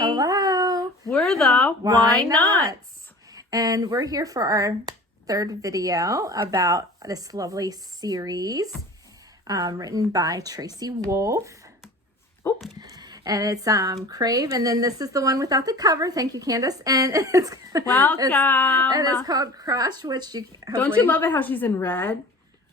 Hello. We're the Why Nots. And we're here for our third video about this lovely series written by Tracy Wolff. Oh, and it's Crave, and then this is the one without the cover. Thank you, Candace. And it's Welcome. It's called Crush, which you don't you love it how she's in red?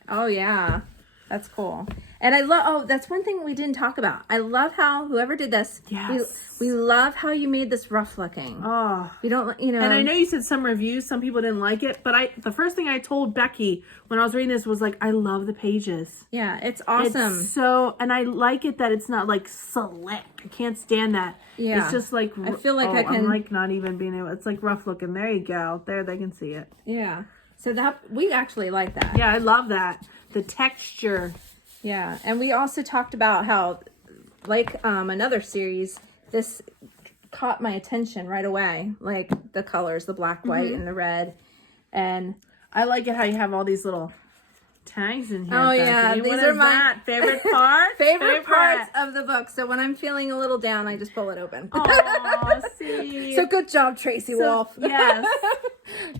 Oh yeah, that's cool. And I love, oh, that's one thing we didn't talk about. I love how whoever did this, yes, we love how you made this rough looking. Oh, you don't, you know. And I know you said some reviews, some people didn't like it, but the first thing I told Becky when I was reading this was like, I love the pages. Yeah, it's awesome. It's and I like it that it's not like slick. I can't stand that. Yeah, it's just like I feel like I'm like not even being able. It's like rough looking. There you go. There they can see it. Yeah. So that we actually like that. Yeah, I love that. The texture. Yeah, and we also talked about how, like another series, this caught my attention right away. Like the colors, the black, white, and the red. And I like it how you have all these little tags in here. Oh, yeah. These are my favorite part? favorite parts of the book. So when I'm feeling a little down, I just pull it open. Oh, see. So good job, Tracy Wolff. Yes.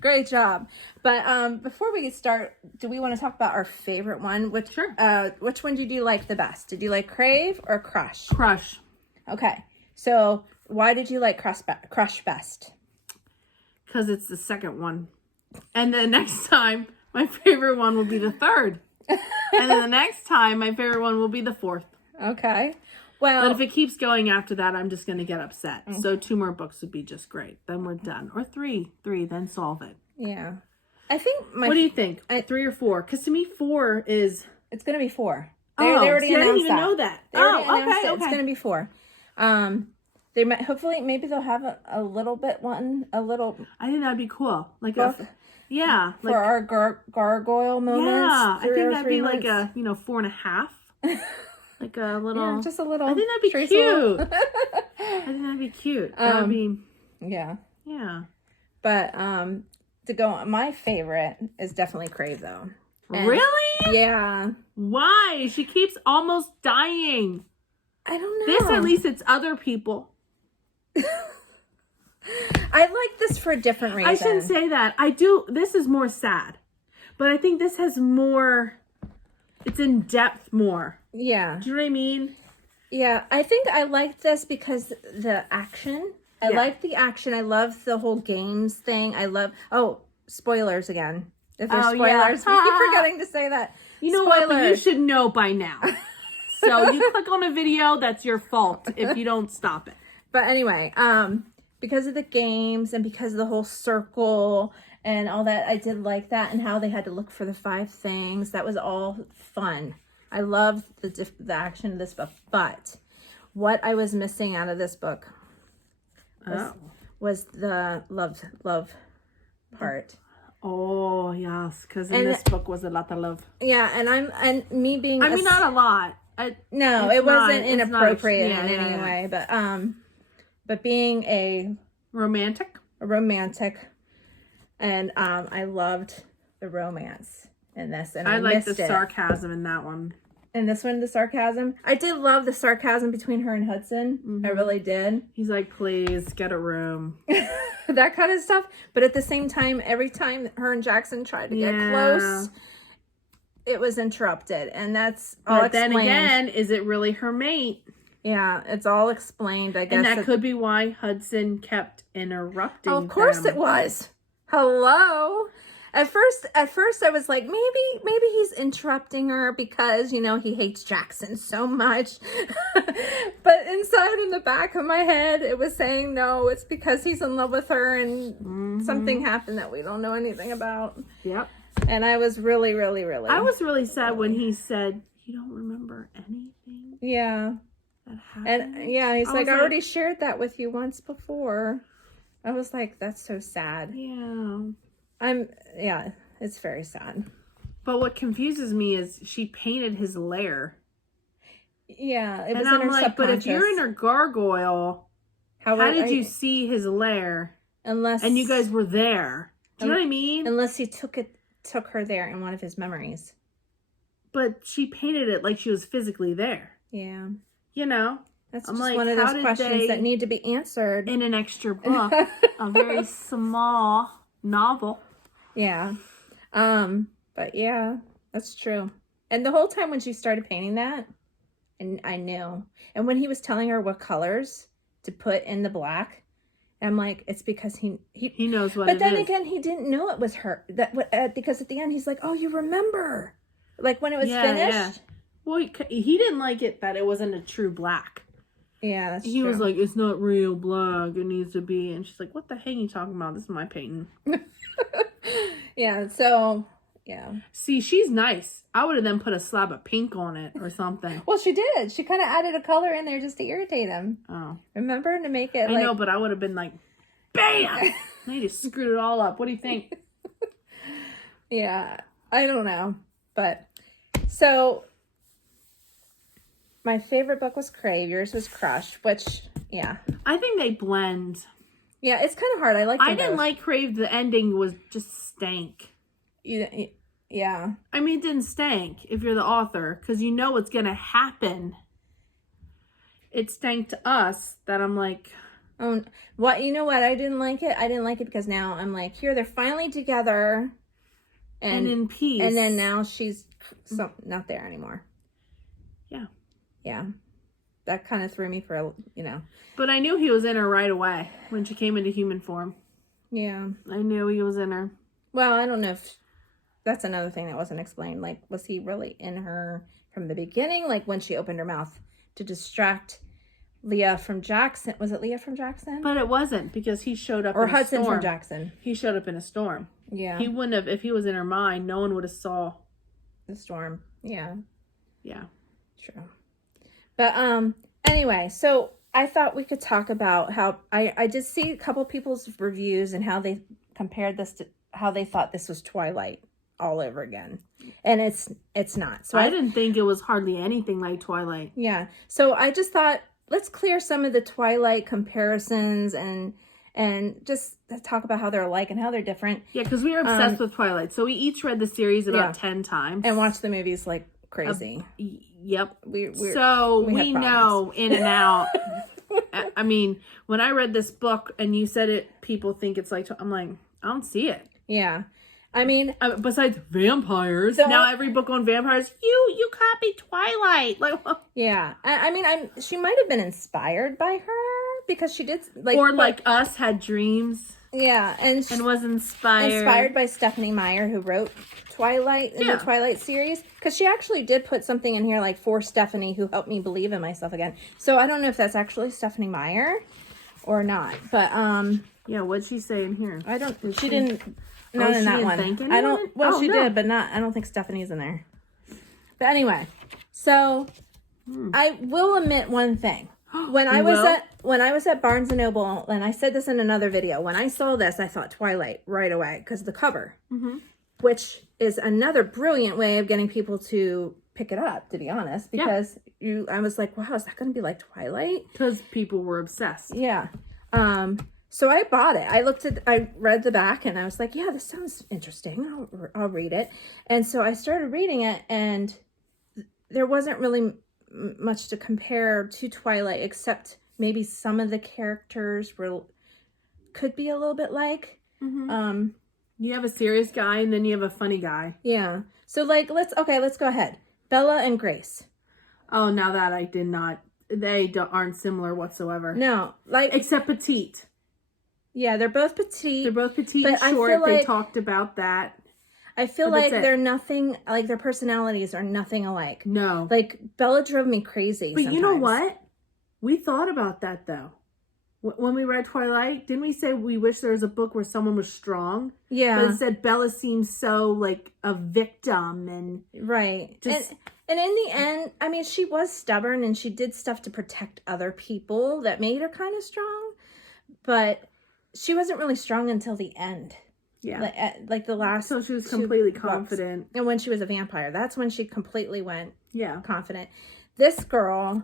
Great job. But before we start, do we want to talk about our favorite one? Which one did you like the best? Did you like Crave or Crush? Crush. Okay. So why did you like Crush best? Because it's the second one. And the next time, my favorite one will be the third. And then the next time, my favorite one will be the fourth. Okay. Well, but if it keeps going after that, I'm just going to get upset. Okay. So 2 more books would be just great. Then we're done. Or 3, then solve it. Yeah. I think what do you think? 3 or 4? Because to me, 4 is... It's going to be 4. They already announced that. I didn't even know that. Okay. It's going to be 4. They might, hopefully, maybe they'll have a little bit a little... I think that'd be cool. Like book, yeah. For our gargoyle moments. Yeah. I think that'd be like a, 4.5. Like a little... Yeah, just a little... I think that'd be cute. I think that'd be cute. Yeah. Yeah. But, to go on, my favorite is definitely Crave, though. And, really? Yeah. Why? She keeps almost dying. I don't know. This, at least it's other people. I like this for a different reason. I shouldn't say that. I do. This is more sad. But I think this has more... It's in depth more. Yeah. Do you know what I mean? Yeah. I think I like this because the action. I like the action. I love the whole games thing. I love... Oh, spoilers again. If there's spoilers. Yeah. We keep forgetting to say that. You know what? But you should know by now. So you click on a video, that's your fault if you don't stop it. But anyway, because of the games and because of the whole circle and all that, I did like that, and how they had to look for the 5 things. That was all fun. I loved the action of this book. But what I was missing out of this book was the love part. Oh, yes, because in this book was a lot of love. Yeah, and me being... I mean, not a lot. No, it wasn't inappropriate in any way, but being a romantic, and I loved the romance in this, and I liked the sarcasm in that one. And this one, the sarcasm. I did love the sarcasm between her and Hudson. Mm-hmm. I really did. He's like, please, get a room. That kind of stuff. But at the same time, every time her and Jackson tried to get close, it was interrupted. And that's all explained. But then again, is it really her mate? Yeah, it's all explained, I guess. And that could be why Hudson kept interrupting of course it was. Hello. At first I was like, maybe he's interrupting her because, he hates Jackson so much. But inside in the back of my head, it was saying, no, it's because he's in love with her and something happened that we don't know anything about. Yep. And I was really, really, really... I was really sad when he said, you don't remember anything? Yeah. That happened? And yeah, he's like, I already shared that with you once before. I was like, that's so sad. Yeah. Yeah, it's very sad. But what confuses me is she painted his lair. Yeah, it was in her subconscious. But if you're in a gargoyle, how did you see his lair? And you guys were there. Do you know what I mean? Unless he took her there in one of his memories. But she painted it like she was physically there. Yeah. That's I'm just like, one of how those did questions they- that need to be answered. In an extra book, a very small novel. Yeah. But yeah, that's true. And the whole time when she started painting that, and I knew. And when he was telling her what colors to put in the black, I'm like, it's because he knows what But it then is. again, he didn't know it was her. Because at the end, he's like, oh, you remember. Like when it was finished. Yeah. Well, he didn't like it that it wasn't a true black. Yeah, that's He true. was like, it's not real black. It needs to be. And she's like, what the heck are you talking about? This is my painting. Yeah, so, yeah. See, she's nice. I would have then put a slab of pink on it or something. Well, she did. She kind of added a color in there just to irritate him. Oh. Remember? To make it I know, but I would have been like, bam! They just screwed it all up. What do you think? Yeah, I don't know. But, so, my favorite book was Crave. Yours was Crush, which, yeah. I think they blend. Yeah, it's kind of hard. I didn't like Crave. The ending was just stank. Yeah. I mean, it didn't stank if you're the author, because you know what's going to happen. It stank to us that I'm like... Oh, what? You know what? I didn't like it. I didn't like it because now I'm like, here, they're finally together. And in peace. And then now she's not there anymore. Yeah. Yeah. That kind of threw me for, But I knew he was in her right away when she came into human form. Yeah. I knew he was in her. Well, I don't know if that's another thing that wasn't explained. Like, was he really in her from the beginning? Like when she opened her mouth to distract Leah from Jackson. Was it Leah from Jackson? But it wasn't, because he showed up or in a Hudson storm. from Jackson. He showed up in a storm. Yeah. He wouldn't have, if he was in her mind, no one would have saw. The storm. Yeah. Yeah. True. But anyway, so I thought we could talk about how I did see a couple people's reviews and how they compared this to how they thought this was Twilight all over again. And it's not. So I didn't think it was hardly anything like Twilight. Yeah. So I just thought, let's clear some of the Twilight comparisons and just talk about how they're alike and how they're different. Yeah, because we were obsessed with Twilight. So we each read the series about 10 times. And watched the movies like crazy. Yep. We we know in and out. I mean, when I read this book and you said it, people think it's like, I'm like, I don't see it. Yeah. I mean, besides vampires, now every book on vampires, you copied Twilight. Like, yeah. I mean, she might have been inspired by her because she did like us had dreams. Yeah, and was inspired by Stephenie Meyer, who wrote Twilight in the Twilight series, because she actually did put something in here like, for Stephenie, who helped me believe in myself again. So I don't know if that's actually Stephenie Meyer or not, but yeah, what'd she say in here? I don't. She didn't. Not in that one. I don't. Well, she did, but not. I don't think Stephenie's in there. But anyway, so I will admit one thing. When I was at Barnes and Noble, and I said this in another video, when I saw this, I thought Twilight right away because of the cover, which is another brilliant way of getting people to pick it up. To be honest, because I was like, wow, is that going to be like Twilight? Because people were obsessed. Yeah. So I bought it. I read the back and I was like, yeah, this sounds interesting. I'll read it. And so I started reading it, and there wasn't really much to compare to Twilight, except maybe some of the characters could be a little bit like. You have a serious guy and then you have a funny guy. Yeah. So like, let's go ahead. Bella and Grace. Oh, now that I did not, aren't similar whatsoever. No, like except petite. Yeah, they're both petite. They're both petite and short. They talked about that. I feel like they're nothing, like their personalities are nothing alike. No. Like Bella drove me crazy. But sometimes. You know what? We thought about that though. When we read Twilight, didn't we say we wish there was a book where someone was strong? Yeah. But it said Bella seems so like a victim and... Right. And in the end, I mean, she was stubborn and she did stuff to protect other people that made her kind of strong. But she wasn't really strong until the end. Yeah. Like the last... So she was completely confident. And when she was a vampire, that's when she completely went confident. This girl,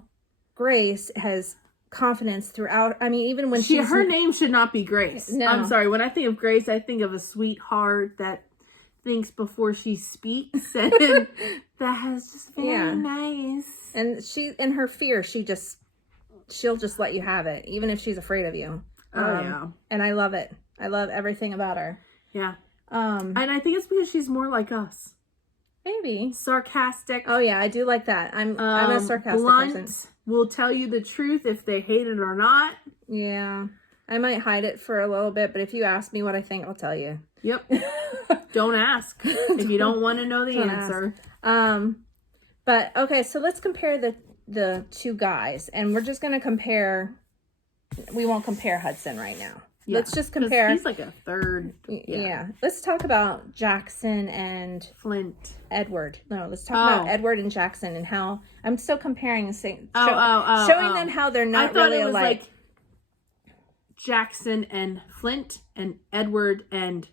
Grace, has confidence throughout. I mean, even when her name should not be Grace. No. I'm sorry. When I think of Grace, I think of a sweetheart that thinks before she speaks, and that has just very nice. And she, in her fear, she just she'll just let you have it, even if she's afraid of you. Yeah. And I love it. I love everything about her. Yeah. And I think it's because she's more like us. Maybe. Sarcastic. Oh yeah, I do like that. I'm a sarcastic blunt, person. Will tell you the truth if they hate it or not. Yeah. I might hide it for a little bit, but if you ask me what I think, I'll tell you. Yep. Don't ask if you don't want to know the answer. But okay, so let's compare the two guys, and we're just gonna compare. We won't compare Hudson right now. Yeah, let's just compare. He's like a third. Yeah. Let's talk about Jackson and Flint. Edward. No, let's talk about Edward and Jackson and how I'm still comparing and showing them how they're not really alike. Like Jackson and Flint and Edward and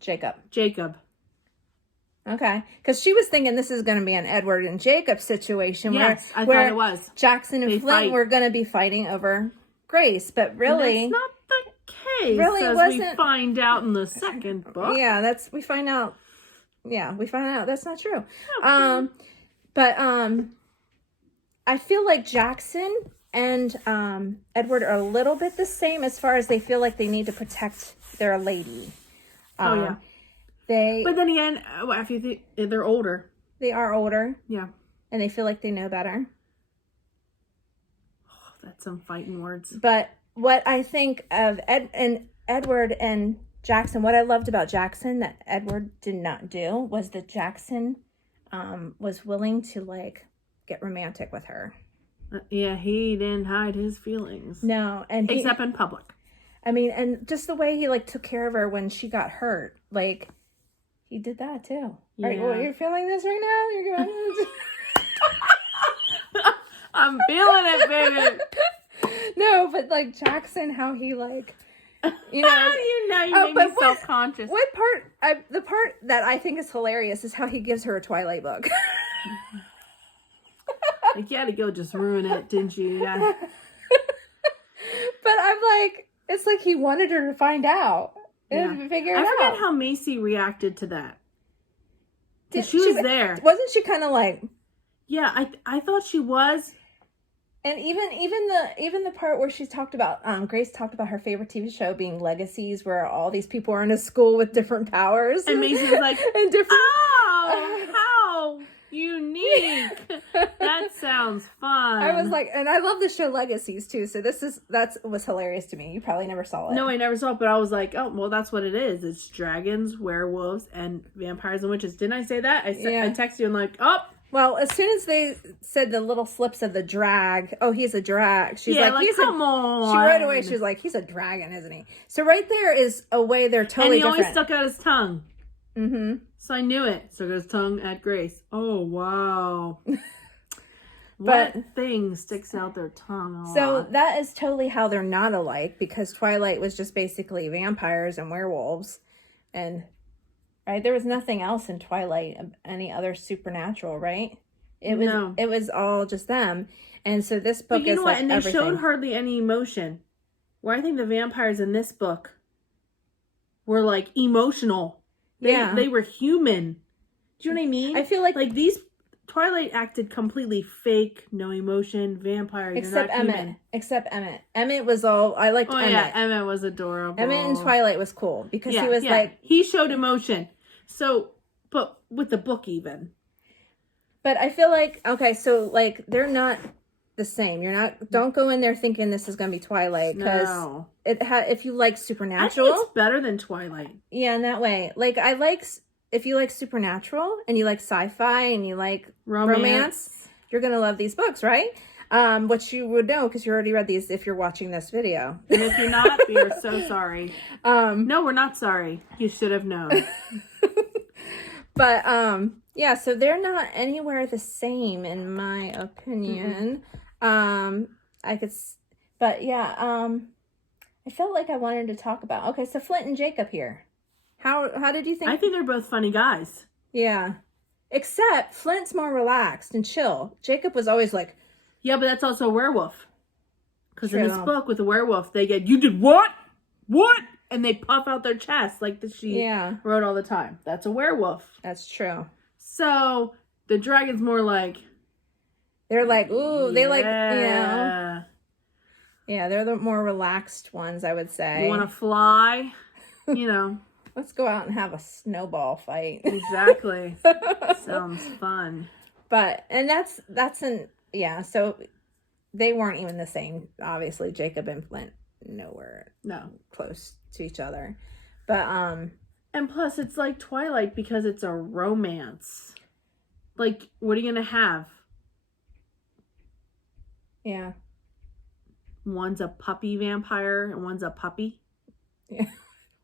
Jacob. Okay, because she was thinking this is going to be an Edward and Jacob situation where I thought it was Jackson and Flint were going to be fighting over Grace, but really that's not the case. Really, as wasn't. We find out in the second book. Yeah, we find out that's not true. But I feel like Jackson and Edward are a little bit the same as far as they feel like they need to protect their lady. But then again, after you think they're older. They are older. Yeah. And they feel like they know better. Oh, that's some fighting words. But what I think of Edward and Jackson, what I loved about Jackson that Edward did not do was that Jackson was willing to like get romantic with her. Yeah, he didn't hide his feelings. No, except in public. I mean, and just the way he like took care of her when she got hurt, like he did that too. Yeah. Right? Well, you're feeling this right now. You're going. I'm feeling it, baby. No, but like Jackson, how he like, you make me self-conscious. What part? The part that I think is hilarious is how he gives her a Twilight book. Like, you had to go just ruin it, didn't you? Yeah. But I'm like, it's like he wanted her to find out and figure it out. I forget how Macy reacted to that. She was there. Wasn't she kind of like? Yeah, I thought she was. And even the part where she talked about Grace talked about her favorite TV show being Legacies, where all these people are in a school with different powers. And Macy was like, and different. Oh, how unique! That sounds fun. I was like, and I love the show Legacies too. So that was hilarious to me. You probably never saw it. No, I never saw it, but I was like, oh, well, that's what it is. It's dragons, werewolves, and vampires and witches. Didn't I say that? I texted you and like, oh. Well, as soon as they said the little slips of the drag, oh, he's a drag. She's like, come on. She right away, she was like, he's a dragon, isn't he? So right there is a way they're totally different. And he always stuck out his tongue. Mm-hmm. So I knew it. Stuck out his tongue at Grace. Oh, wow. But what thing sticks out their tongue a so lot? that is totally how they're not alike, because Twilight was just basically vampires and werewolves. And... right, there was nothing else in Twilight, any other supernatural, right? It was all just them, and so this book is like and they everything. showed hardly any emotion. Where I think the vampires in this book were like emotional. They were human. Do you know what I mean? I feel like these Twilight acted completely fake, no emotion, vampire. Except you're not Emmett. human. Except Emmett. Emmett was all I liked. Emmett. Yeah, Emmett was adorable. Emmett in Twilight was cool because he was like he showed emotion. So, but with the book even. But I feel like, okay, so like they're not the same. Don't go in there thinking this is going to be Twilight, because if you like supernatural. I think it's better than Twilight. Yeah, in that way. Like if you like supernatural and you like sci-fi and you like romance, you're going to love these books, right? Which you would know because you already read these if you're watching this video. And if you're not, we are so sorry. No, we're not sorry. You should have known. But yeah, so they're not anywhere the same in my opinion. I felt like I wanted to talk about. Okay, so Flint and Jacob here. How did you think? I think they're both funny guys. Yeah. Except Flint's more relaxed and chill. Jacob was always like, yeah, but that's also a werewolf. Because in this book with the werewolf, they get, you did what? What? And they puff out their chest like she wrote all the time. That's a werewolf. That's true. So the dragon's more like, They're like, ooh, they like, Yeah. Yeah, they're the more relaxed ones, I would say. You want to fly? Let's go out and have a snowball fight. Exactly. Sounds fun. So they weren't even the same. Obviously, Jacob and Flint nowhere close to each other. But, and plus it's like Twilight because it's a romance. Like, what are you going to have? Yeah. One's a puppy vampire and one's a puppy. Yeah.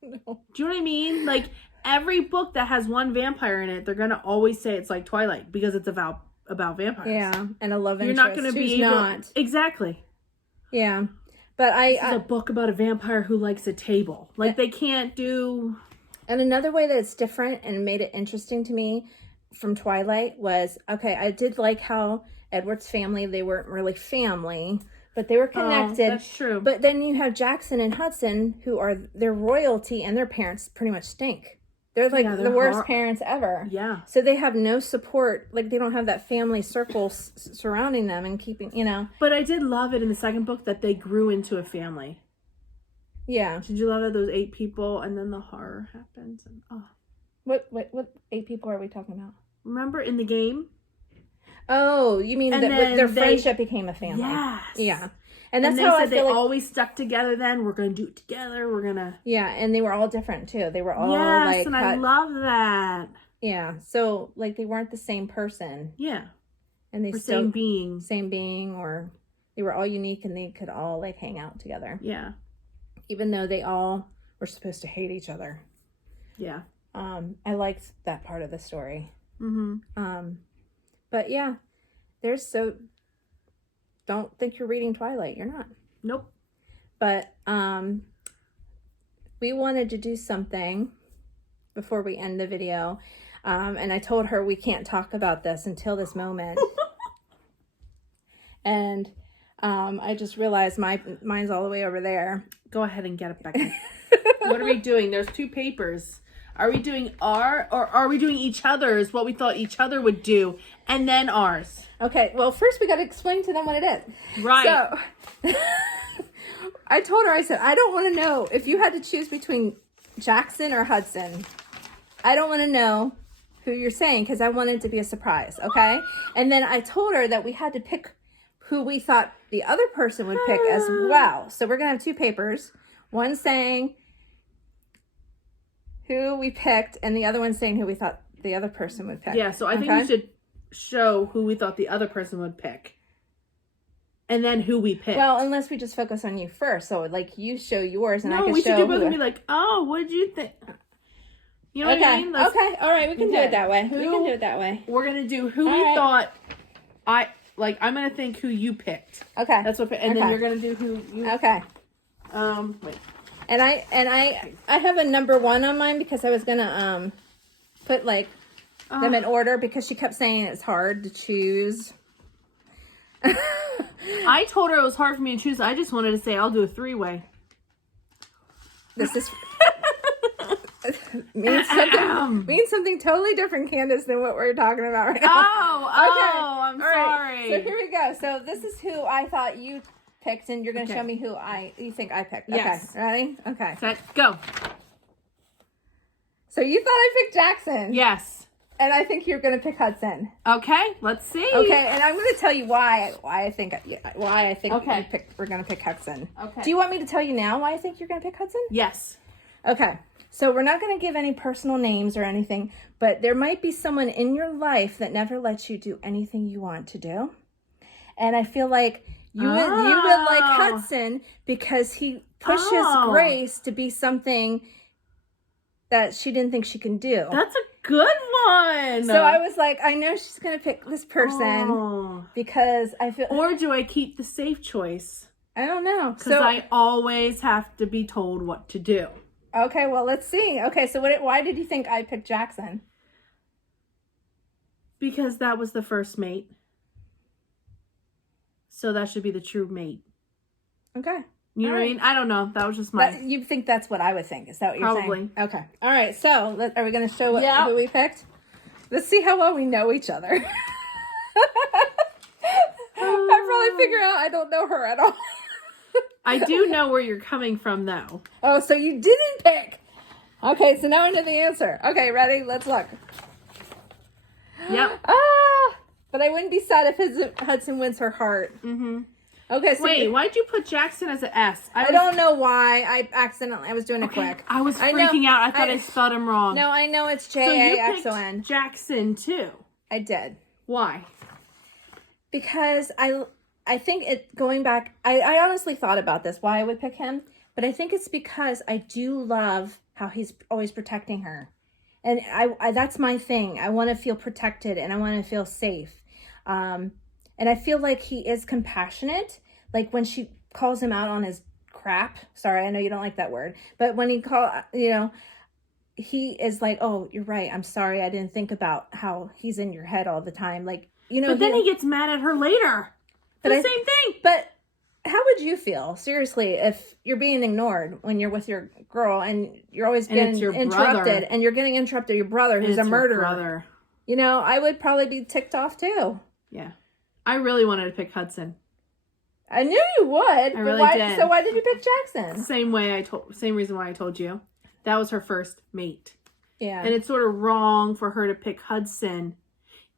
No. Do you know what I mean? Like, every book that has one vampire in it, they're going to always say it's like Twilight because it's about vampires. Yeah, and a love interest. You're not going to be able... not. Exactly. Yeah. But this is a book about a vampire who likes a table. Like, they can't do... And another way that it's different and made it interesting to me from Twilight was, okay, I did like how Edward's family, they weren't really family, but they were connected. Oh, that's true. But then you have Jackson and Hudson, who are their royalty, and their parents pretty much stink. They're like the worst parents ever. Yeah. So they have no support. Like, they don't have that family circle surrounding them and keeping, But I did love it in the second book that they grew into a family. Yeah. Did you love it? Those 8 people, and then the horror happens. And, What 8 people are we talking about? Remember in the game? Oh, you mean their friendship became a family? Yes. Yeah. And that's they how said I feel they like always stuck together then. We're going to do it together. We're going to... Yeah, and they were all different, too. They were all, Yes, and I love that. Yeah, so, like, they weren't the same person. Yeah. And they still... Same being. Same being, or they were all unique and they could all, like, hang out together. Yeah. Even though they all were supposed to hate each other. Yeah. I liked that part of the story. Mm-hmm. But, yeah, don't think you're reading Twilight. You're not. Nope. But we wanted to do something before we end the video. And I told her we can't talk about this until this moment. And I just realized mine's all the way over there. Go ahead and get it back. What are we doing? There's 2 papers. Are we doing or are we doing each other's, what we thought each other would do, and then ours? Okay, well, first we got to explain to them what it is. Right. So, I told her, I said, I don't want to know if you had to choose between Jackson or Hudson. I don't want to know who you're saying because I want it to be a surprise, okay? And then I told her that we had to pick who we thought the other person would pick as well. So we're going to have 2 papers. One saying who we picked and the other one saying who we thought the other person would pick. Yeah, so I think we should show who we thought the other person would pick. And then who we picked. Well, unless we just focus on you first. So, like, you show yours and I can show... No, we should do both and be like, oh, what did you think? You know what I mean? Okay, all right, we can do it that way. We can do it that way. We're going to do who we thought... I'm going to think who you picked. Okay. That's what... And then you're going to do who you... Okay. Wait. And I have a number 1 on mine because I was going to put, like, them in order because she kept saying it's hard to choose. I told her it was hard for me to choose. I just wanted to say I'll do a 3-way. This is means something totally different, Candace, than what we're talking about right now. I'm All sorry. Right. So here we go. So this is who I thought you picked, and you're going to show me who you think I picked. Yes. Okay. Ready? Okay. Set, go. So you thought I picked Jackson. Yes. And I think you're going to pick Hudson. Okay, let's see. Okay, and I'm going to tell you why I think okay. we're going to pick Hudson. Okay. Do you want me to tell you now why I think you're going to pick Hudson? Yes. Okay. So we're not going to give any personal names or anything, but there might be someone in your life that never lets you do anything you want to do. And I feel like you would like Hudson because he pushes Grace to be something that she didn't think she can do. That's a good one. So I was like, I know she's going to pick this person because I feel... Or do I keep the safe choice? I don't know. Because I always have to be told what to do. Okay, well, let's see. Okay, so why did you think I picked Jackson? Because that was the first mate. So that should be the true mate. Okay. You know what I mean? I don't know. That was just my... You think that's what I would think. Is that what you're saying? Probably. Okay. All right. So, are we going to show who we picked? Let's see how well we know each other. figure out I don't know her at all. I do know where you're coming from, though. Oh, so you didn't pick. Okay, so now I know the answer. Okay, ready? Let's look. Yep. But I wouldn't be sad if Hudson wins her heart. Mm-hmm. Okay, so wait, why'd you put Jackson as an S? I don't know why. I was doing it quick. I was freaking out. I thought I spelled him wrong. No, I know it's So you picked Jaxon. Jackson, too. I did. Why? Because I think going back, I honestly thought about this, why I would pick him. But I think it's because I do love how he's always protecting her. And I that's my thing. I want to feel protected and I want to feel safe. And I feel like he is compassionate. Like when she calls him out on his crap. Sorry, I know you don't like that word. But when he is like, oh, you're right. I'm sorry. I didn't think about how he's in your head all the time. Like, But then he gets mad at her later. The same thing. But how would you feel, seriously, if you're being ignored when you're with your girl and you're always getting interrupted and you're getting interrupted, your brother who's a murderer. I would probably be ticked off too. Yeah. I really wanted to pick Hudson. I knew you would. I really did. So why did you pick Jackson? Same reason why I told you. That was her first mate. Yeah. And it's sort of wrong for her to pick Hudson.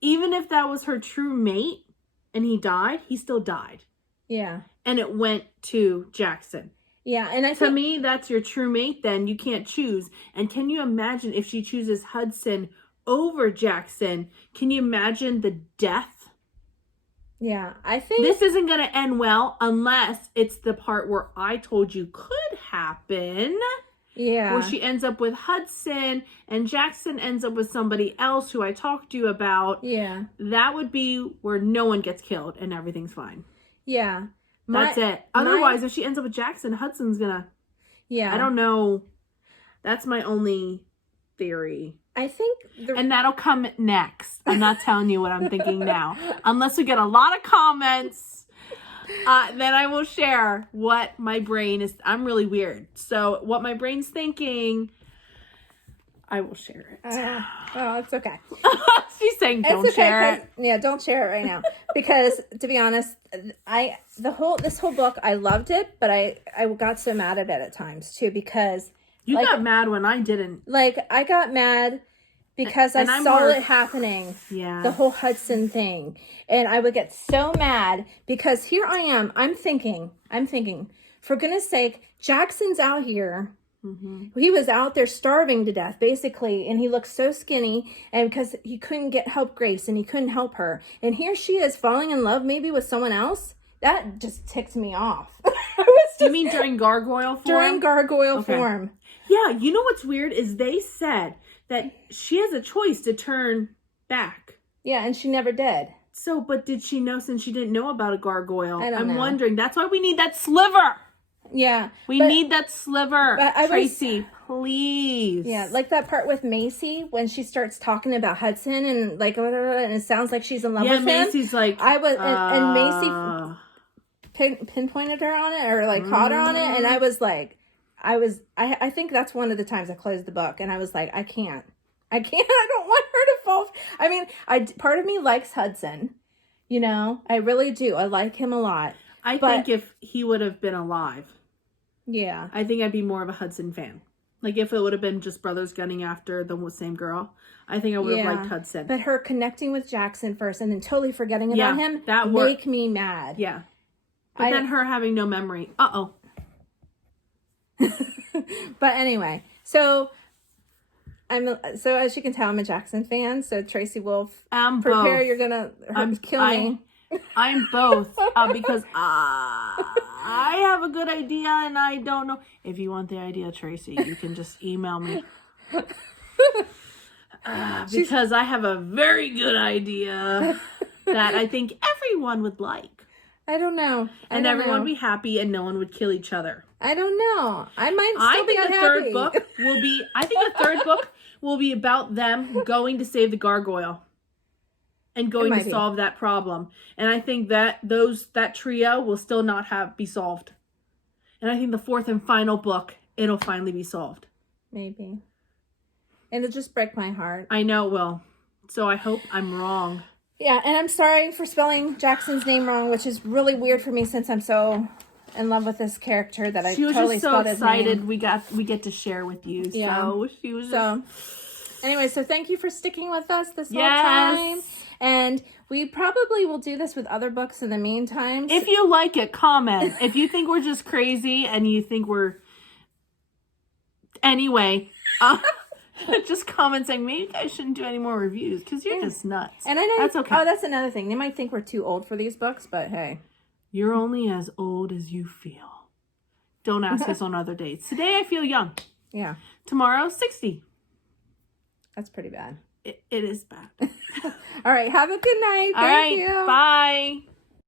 Even if that was her true mate and he died, he still died. Yeah. And it went to Jackson. Yeah, and to me, that's your true mate. Then you can't choose. And can you imagine if she chooses Hudson over Jackson? Can you imagine the death? Yeah, I think this isn't going to end well unless it's the part where I told you could happen. Yeah, where she ends up with Hudson and Jackson ends up with somebody else who I talked to you about. Yeah, that would be where no one gets killed and everything's fine. Yeah. That's it. Otherwise, if she ends up with Jackson, Hudson's gonna... Yeah. I don't know. That's my only theory. I think... And that'll come next. I'm not telling you what I'm thinking now. Unless we get a lot of comments, then I will share what my brain is... I'm really weird. So, what my brain's thinking... I will share it. Oh, it's okay. She's saying don't share it. Yeah, don't share it right now. Because to be honest, this whole book, I loved it, but I got so mad at it at times too because you got mad when I didn't. Like I got mad because I saw it happening. Yeah. The whole Hudson thing. And I would get so mad because here I am. I'm thinking, for goodness sake, Jackson's out here. Mm-hmm. He was out there starving to death, basically, and he looked so skinny, and because he couldn't help Grace, and he couldn't help her, and here she is falling in love, maybe with someone else. That just ticked me off. You mean during gargoyle form? During gargoyle form. Yeah, you know what's weird is they said that she has a choice to turn back. Yeah, and she never did. So, but did she know since she didn't know about a gargoyle? I don't know. I'm wondering. That's why we need that sliver. Yeah. We need that sliver. Tracy, please. Yeah, like that part with Macy when she starts talking about Hudson and like, and it sounds like she's in love with him. Yeah, Macy's like... and Macy pinpointed her on it or like caught her on it. And I was like, I think that's one of the times I closed the book and I was like, I can't. I don't want her to fall. I mean, part of me likes Hudson, I really do. I like him a lot. I think if he would have been alive. Yeah. I think I'd be more of a Hudson fan. Like if it would have been just brothers gunning after the same girl, I think I would have liked Hudson. But her connecting with Jackson first and then totally forgetting about him, that make me mad. Yeah. But then her having no memory. Uh-oh. But anyway, so as you can tell, I'm a Jackson fan. So Tracy Wolff, prepare, you're gonna kill me. I'm both because I have a good idea and I don't know. If you want the idea, Tracy, you can just email me. Because I have a very good idea that I think everyone would like. I don't know. And everyone would be happy and no one would kill each other. I don't know. I might still be unhappy. I think the third book will be about them going to save the gargoyle. And going to solve that problem. And I think that that trio will still not be solved. And I think the fourth and final book, it'll finally be solved. Maybe. And it'll just break my heart. I know it will. So I hope I'm wrong. Yeah, and I'm sorry for spelling Jackson's name wrong, which is really weird for me since I'm so in love with this character that I totally spelled his name. She was just so excited we get to share with you. Yeah. So she was Anyway, so thank you for sticking with us this whole time. And we probably will do this with other books in the meantime. If you like it, comment. If you think we're just crazy and you think we're... Anyway, just comment saying, maybe you guys shouldn't do any more reviews because you're just nuts. And I know that's okay. Oh, that's another thing. They might think we're too old for these books, but hey. You're only as old as you feel. Don't ask us on other dates. Today I feel young. Yeah. Tomorrow, 60. That's pretty bad. It is bad. All right. Have a good night. Thank you. Bye.